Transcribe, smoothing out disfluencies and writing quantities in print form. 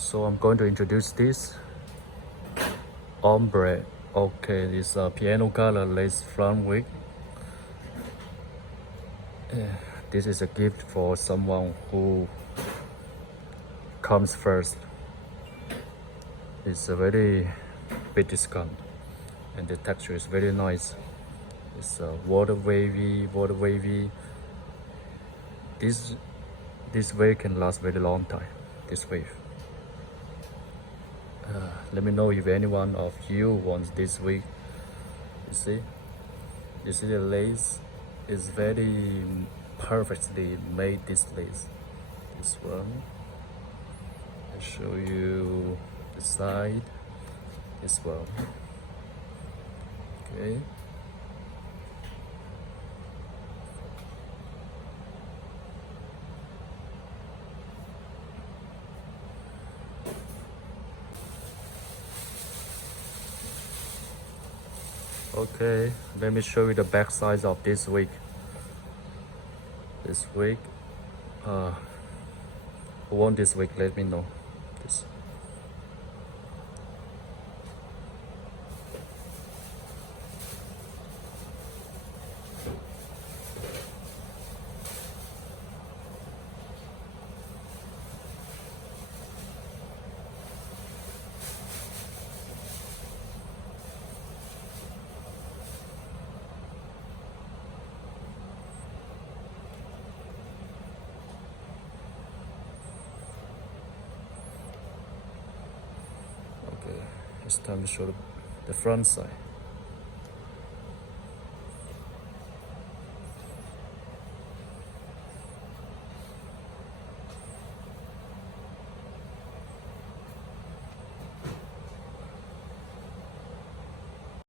So I'm going to introduce this ombre. Okay, this piano color lace front wig. This is a gift for someone who comes first. It's a very big discount, and the texture is very nice. It's water wavy. This wave can last very long time. This wave. Let me know if anyone of you wants this wig. You see the lace is very perfectly made. This lace, this one. I'll show you the side. This one. Okay. Okay, let me show you the back size of this wig. This wig, who want this wig, let me know. This. Okay, it's time to show the front side.